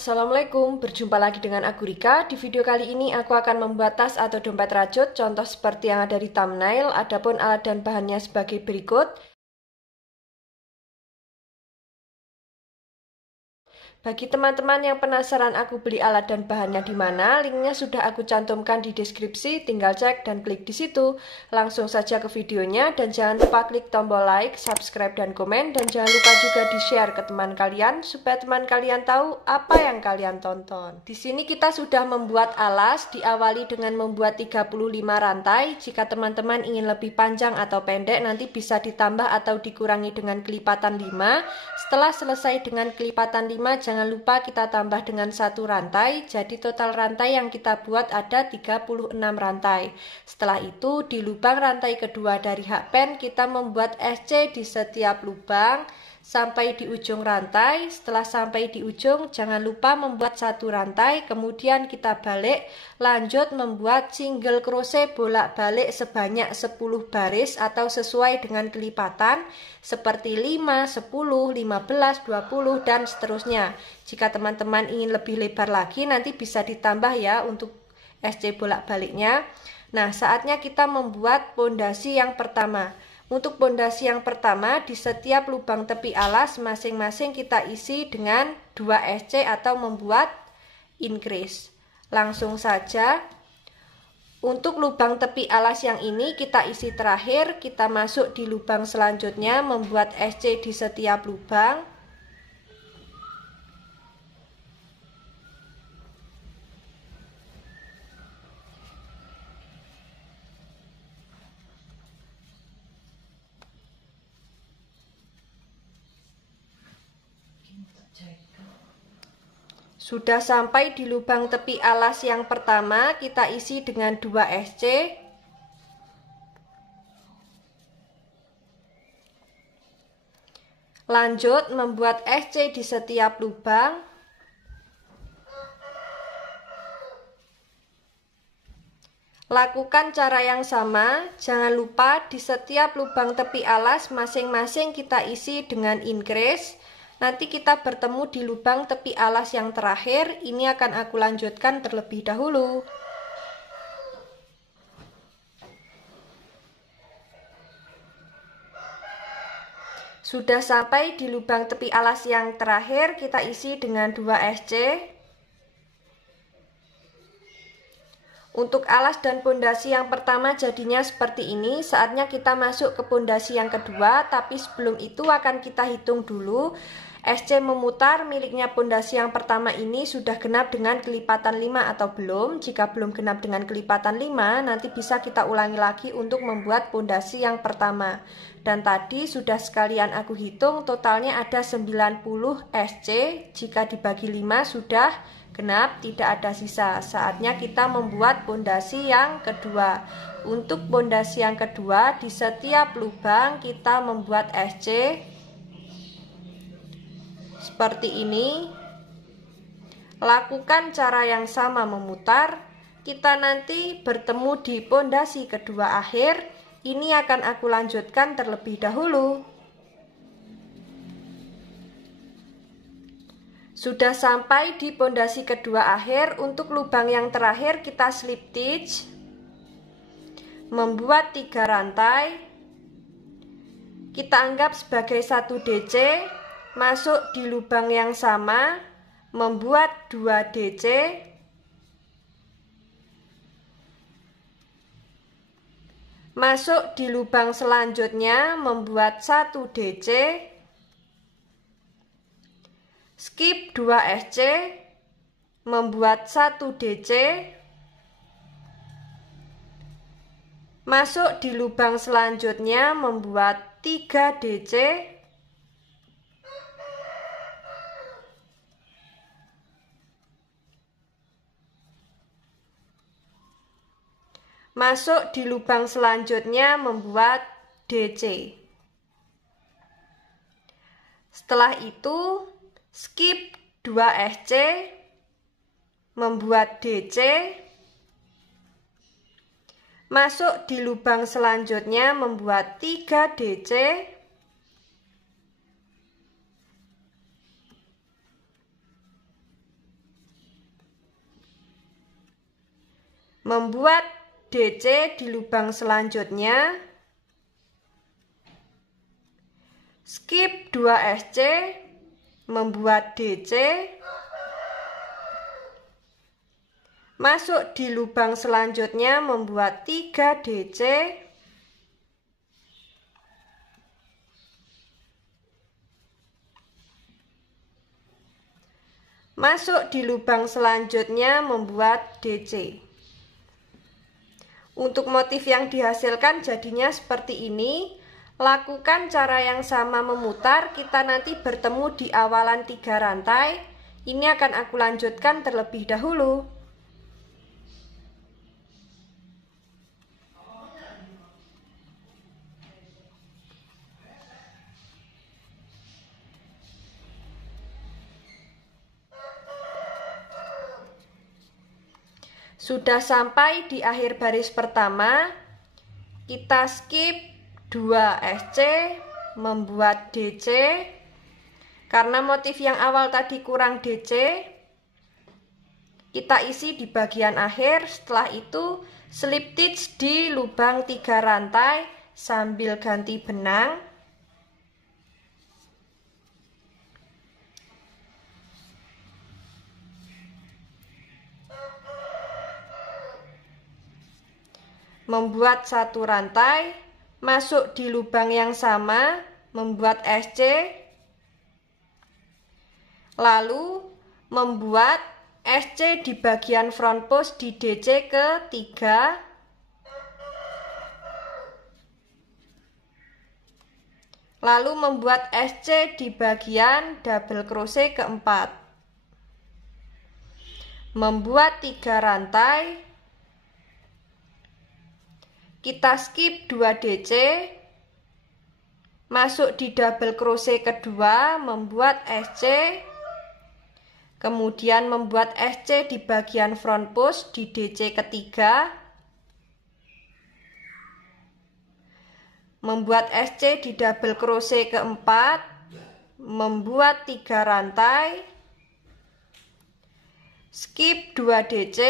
Assalamualaikum, berjumpa lagi dengan aku Rika. Di video kali ini aku akan membuat tas atau dompet rajut, contoh seperti yang ada di thumbnail. Adapun alat dan bahannya sebagai berikut. Bagi teman-teman yang penasaran aku beli alat dan bahannya di mana, linknya sudah aku cantumkan di deskripsi, tinggal cek dan klik di situ. Langsung saja ke videonya dan jangan lupa klik tombol like, subscribe dan komen, dan jangan lupa juga di-share ke teman kalian supaya teman kalian tahu apa yang kalian tonton. Di sini kita sudah membuat alas, diawali dengan membuat 35 rantai. Jika teman-teman ingin lebih panjang atau pendek, nanti bisa ditambah atau dikurangi dengan kelipatan 5. Setelah selesai dengan kelipatan 5, jangan lupa kita tambah dengan 1 rantai, jadi total rantai yang kita buat ada 36 rantai. Setelah itu di lubang rantai kedua dari hakpen kita membuat SC di setiap lubang sampai di ujung rantai. Setelah sampai di ujung jangan lupa membuat 1 rantai, kemudian kita balik, lanjut membuat single crochet bolak-balik sebanyak 10 baris atau sesuai dengan kelipatan seperti 5, 10, 15, 20 dan seterusnya. Jika teman-teman ingin lebih lebar lagi nanti bisa ditambah ya untuk SC bolak-baliknya. Nah, saatnya kita membuat pondasi yang pertama. Untuk pondasi yang pertama, di setiap lubang tepi alas masing-masing kita isi dengan 2 SC atau membuat increase. Langsung saja. Untuk lubang tepi alas yang ini kita isi terakhir, kita masuk di lubang selanjutnya membuat SC di setiap lubang. Sudah sampai di lubang tepi alas yang pertama, kita isi dengan 2 SC. Lanjut membuat SC di setiap lubang. Lakukan cara yang sama, jangan lupa di setiap lubang tepi alas masing-masing kita isi dengan increase. Nanti kita bertemu di lubang tepi alas yang terakhir, ini akan aku lanjutkan terlebih dahulu. Sudah sampai di lubang tepi alas yang terakhir, kita isi dengan 2 SC. Untuk alas dan pondasi yang pertama jadinya seperti ini. Saatnya kita masuk ke pondasi yang kedua, tapi sebelum itu akan kita hitung dulu SC memutar miliknya pondasi yang pertama ini sudah genap dengan kelipatan 5 atau belum. Jika belum genap dengan kelipatan 5, nanti bisa kita ulangi lagi untuk membuat pondasi yang pertama. Dan tadi sudah sekalian aku hitung, totalnya ada 90 SC. Jika dibagi 5 sudah genap, tidak ada sisa. Saatnya kita membuat pondasi yang kedua. Untuk pondasi yang kedua, di setiap lubang kita membuat SC seperti ini. Lakukan cara yang sama memutar. Kita nanti bertemu di pondasi kedua akhir. Ini akan aku lanjutkan terlebih dahulu. Sudah sampai di pondasi kedua akhir. Untuk lubang yang terakhir kita slip stitch, membuat 3 rantai. Kita anggap sebagai 1 DC. Masuk di lubang yang sama, membuat 2 DC. Masuk di lubang selanjutnya, membuat 1 DC. Skip 2 SC, membuat 1 DC. Masuk di lubang selanjutnya, membuat 3 DC. Masuk di lubang selanjutnya membuat DC. Setelah itu skip 2 SC, membuat DC. Masuk di lubang selanjutnya membuat 3 DC. membuat DC di lubang selanjutnya, skip 2 SC, membuat DC, masuk di lubang selanjutnya, membuat 3 DC, masuk di lubang selanjutnya, membuat DC. Untuk motif yang dihasilkan jadinya seperti ini. Lakukan cara yang sama memutar, kita nanti bertemu di awalan 3 rantai. Ini akan aku lanjutkan terlebih dahulu. Sudah sampai di akhir baris pertama, kita skip 2 SC, membuat DC. Karena motif yang awal tadi kurang DC, kita isi di bagian akhir. Setelah itu slip stitch di lubang 3 rantai sambil ganti benang. Membuat 1 rantai, masuk di lubang yang sama, membuat SC, lalu membuat SC di bagian front post di DC ketiga, lalu membuat SC di bagian double crochet keempat, membuat 3 rantai, kita skip 2 DC, masuk di double crochet kedua, membuat SC, kemudian membuat SC di bagian front post di DC ketiga, membuat SC di double crochet keempat, membuat 3 rantai, skip 2 DC,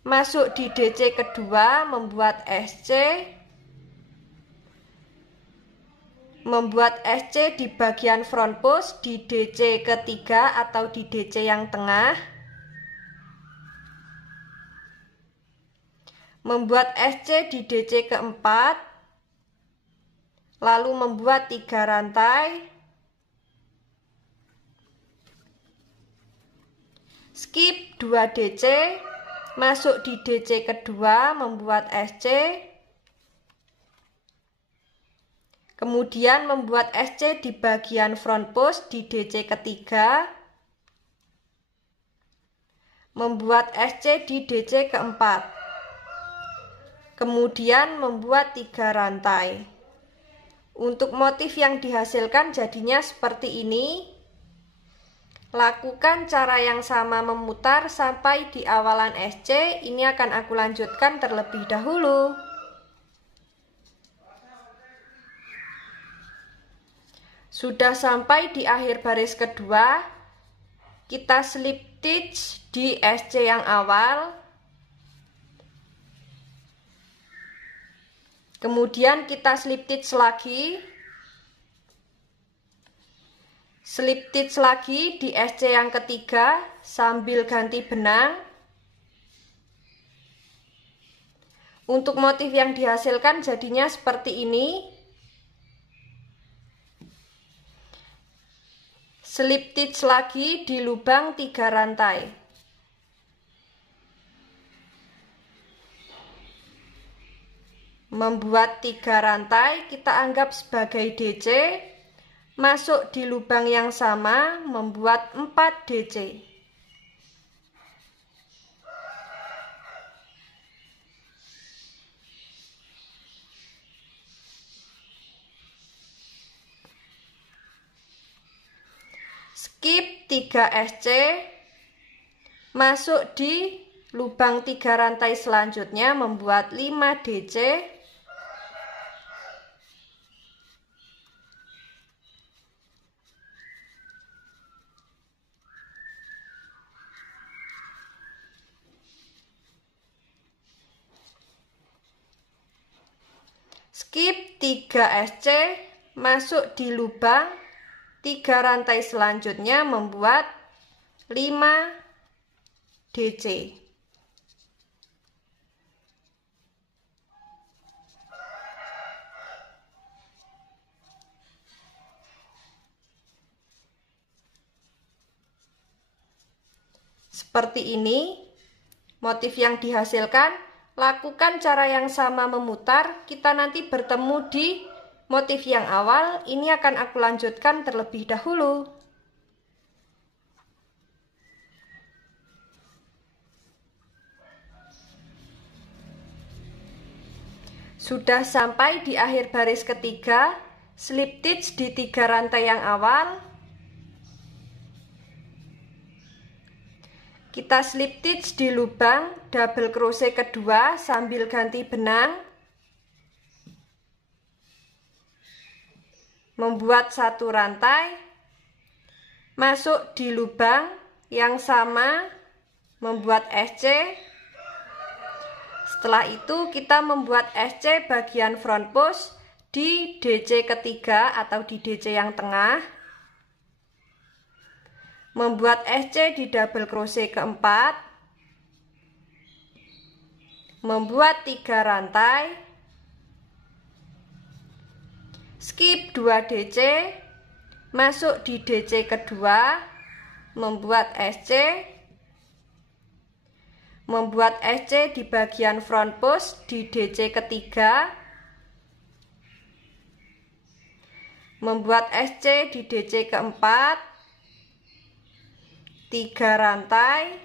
masuk di DC kedua, membuat SC, membuat SC di bagian front post di DC ketiga atau di DC yang tengah, membuat SC di DC keempat, lalu membuat 3 rantai, skip 2 DC, masuk di DC kedua, membuat SC, kemudian membuat SC di bagian front post di DC ketiga, membuat SC di DC keempat, kemudian membuat 3 rantai. Untuk motif yang dihasilkan jadinya seperti ini. Lakukan cara yang sama memutar sampai di awalan SC. Ini akan aku lanjutkan terlebih dahulu. Sudah sampai di akhir baris kedua, kita slip stitch di SC yang awal, kemudian kita slip stitch lagi, slip stitch lagi di SC yang ketiga sambil ganti benang. Untuk motif yang dihasilkan jadinya seperti ini. Slip stitch lagi di lubang 3 rantai. Membuat 3 rantai, kita anggap sebagai DC. Masuk di lubang yang sama, membuat 4 DC. Skip 3 SC, masuk di lubang 3 rantai selanjutnya, membuat 5 DC. skip 3 SC, masuk di lubang 3 rantai selanjutnya membuat 5 DC. Seperti ini motif yang dihasilkan. Lakukan cara yang sama memutar. Kita nanti bertemu di motif yang awal. Ini akan aku lanjutkan terlebih dahulu. Sudah sampai di akhir baris ketiga, slip stitch di 3 rantai yang awal. Kita slip stitch di lubang double crochet kedua sambil ganti benang. Membuat 1 rantai. Masuk di lubang yang sama, membuat SC. Setelah itu kita membuat SC bagian front post di DC ketiga atau di DC yang tengah. Membuat SC di double crochet keempat, membuat 3 rantai, skip 2 DC, masuk di DC kedua, membuat SC, membuat SC di bagian front post di DC ketiga, membuat SC di DC keempat, 3 rantai,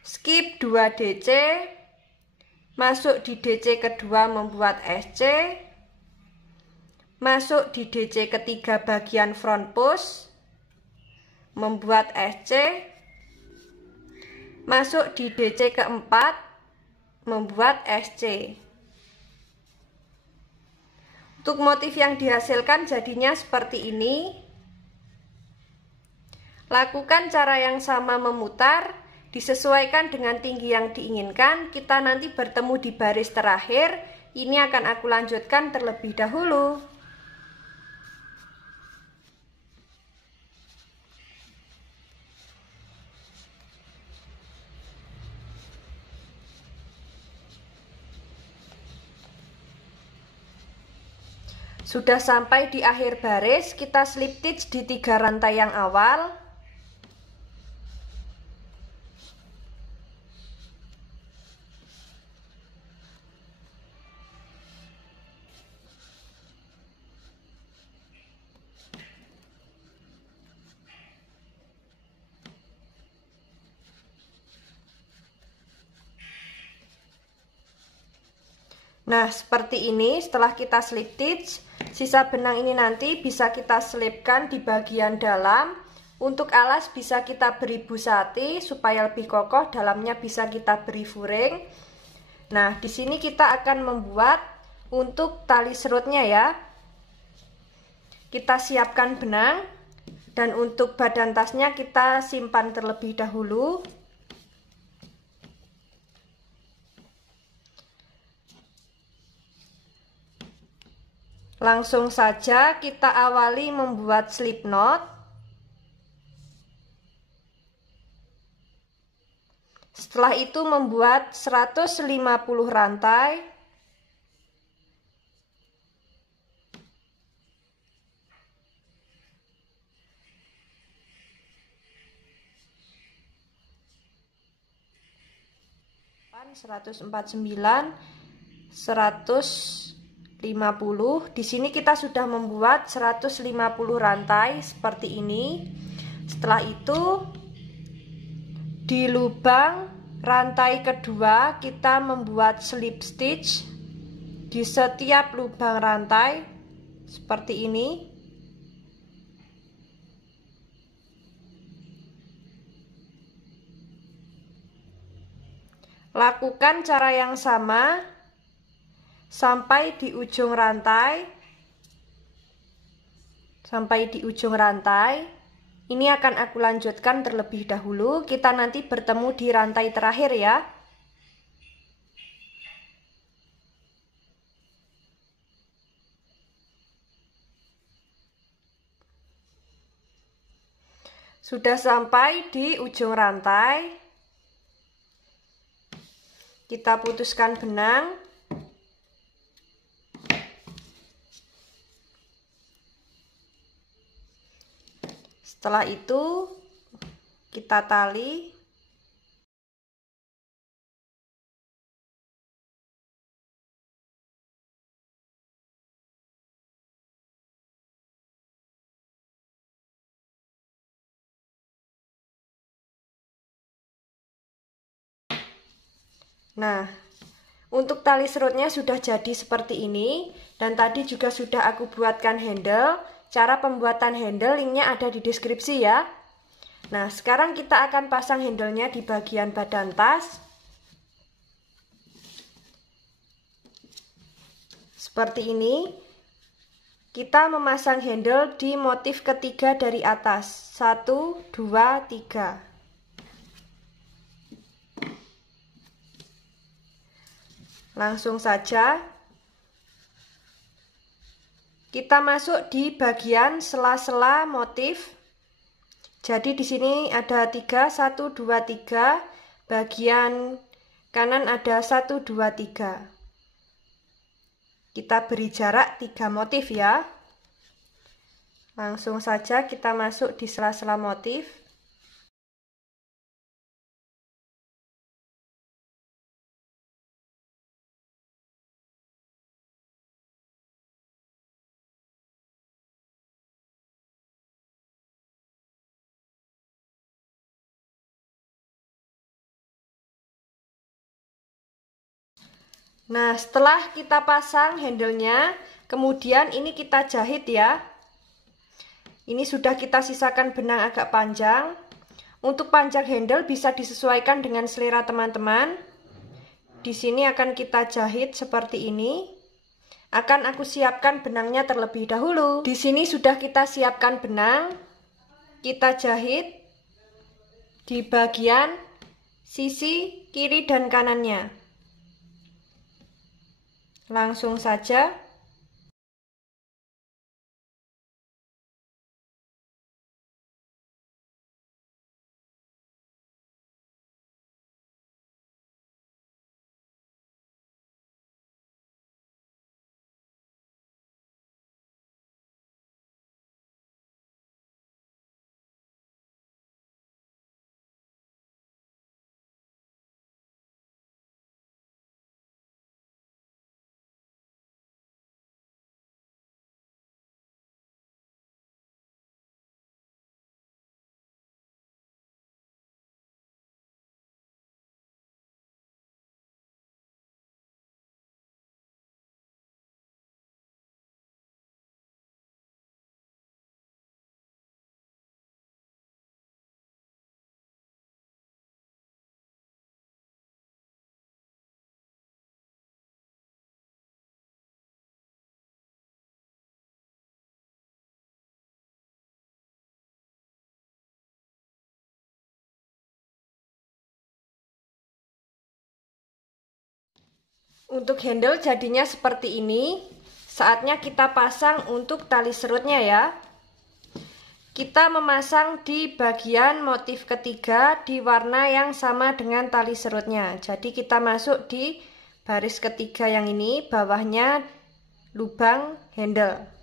skip 2 DC, masuk di DC kedua membuat SC, masuk di DC ketiga bagian front post, membuat SC, masuk di DC keempat, membuat SC. Untuk motif yang dihasilkan jadinya seperti ini. Lakukan cara yang sama memutar, disesuaikan dengan tinggi yang diinginkan. Kita nanti bertemu di baris terakhir. Ini akan aku lanjutkan terlebih dahulu. Sudah sampai di akhir baris, kita slip stitch di 3 rantai yang awal. Nah, seperti ini setelah kita slip stitch, sisa benang ini nanti bisa kita selipkan di bagian dalam. Untuk alas bisa kita beri busati supaya lebih kokoh, dalamnya bisa kita beri furing. Nah, di sini kita akan membuat untuk tali serutnya ya. Kita siapkan benang dan untuk badan tasnya kita simpan terlebih dahulu. Langsung saja kita awali membuat slip knot. Setelah itu membuat 150 rantai. Pan 149, 150. Di sini kita sudah membuat 150 rantai seperti ini. Setelah itu di lubang rantai kedua kita membuat slip stitch di setiap lubang rantai seperti ini. Lakukan cara yang sama sampai di ujung rantai. Sampai di ujung rantai. Ini akan aku lanjutkan terlebih dahulu. Kita nanti bertemu di rantai terakhir ya. Sudah sampai di ujung rantai. Kita putuskan benang. Setelah itu kita tali. Nah, untuk tali serutnya sudah jadi seperti ini, dan tadi juga sudah aku buatkan handle. Cara pembuatan handle linknya ada di deskripsi ya. Nah, sekarang kita akan pasang handlenya di bagian badan tas. Seperti ini. Kita memasang handle di motif ketiga dari atas. 1, 2, 3. Langsung saja kita masuk di bagian sela-sela motif. Jadi di sini ada 3, 1, 2, 3. Bagian kanan ada 1, 2, 3. Kita beri jarak 3 motif ya. Langsung saja kita masuk di sela-sela motif. Nah, setelah kita pasang handlenya, kemudian ini kita jahit ya. Ini sudah kita sisakan benang agak panjang. Untuk panjang handle bisa disesuaikan dengan selera teman-teman. Di sini akan kita jahit seperti ini. Akan aku siapkan benangnya terlebih dahulu. Di sini sudah kita siapkan benang. Kita jahit di bagian sisi kiri dan kanannya. Langsung saja untuk handle jadinya seperti ini. Saatnya kita pasang untuk tali serutnya ya. Kita memasang di bagian motif ketiga di warna yang sama dengan tali serutnya. Jadi kita masuk di baris ketiga yang ini, bawahnya lubang handle.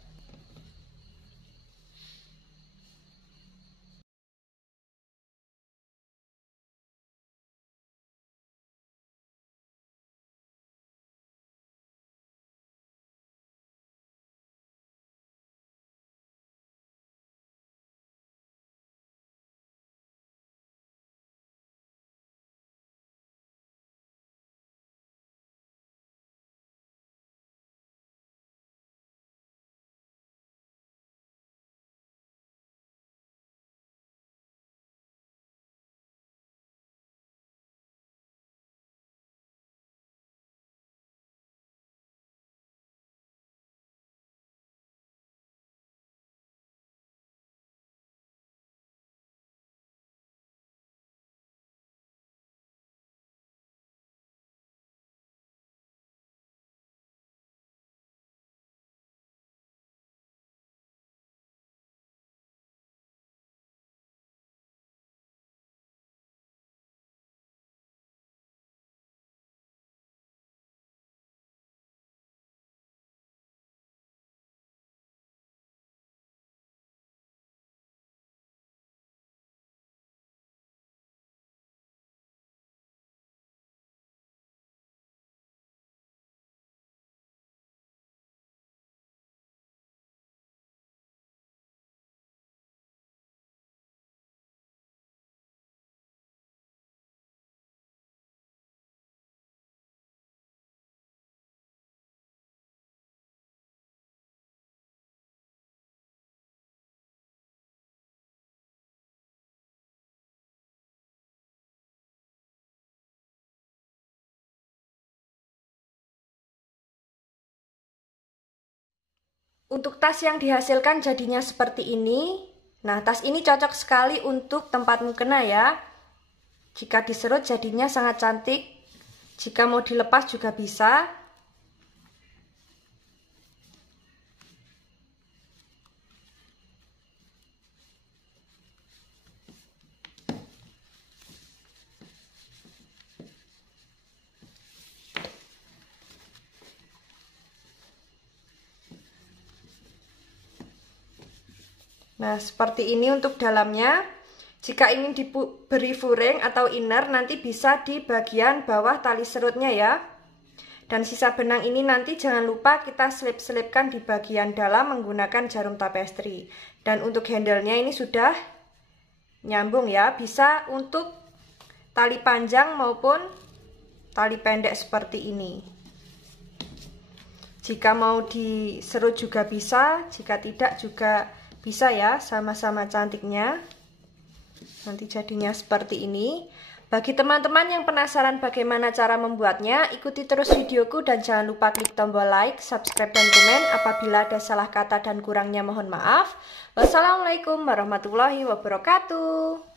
Untuk tas yang dihasilkan jadinya seperti ini. Nah, tas ini cocok sekali untuk tempat mukena ya. Jika diserut jadinya sangat cantik. Jika mau dilepas juga bisa. Nah, seperti ini untuk dalamnya. Jika ingin diberi furing atau inner, nanti bisa di bagian bawah tali serutnya ya. Dan sisa benang ini nanti jangan lupa kita selip-selipkan di bagian dalam menggunakan jarum tapestri. Dan untuk handle-nya ini sudah nyambung ya. Bisa untuk tali panjang maupun tali pendek seperti ini. Jika mau diserut juga bisa, jika tidak juga bisa ya, sama-sama cantiknya. Nanti jadinya seperti ini. Bagi teman-teman yang penasaran bagaimana cara membuatnya, ikuti terus videoku dan jangan lupa klik tombol like, subscribe, dan komen. Apabila ada salah kata dan kurangnya mohon maaf. Wassalamualaikum warahmatullahi wabarakatuh.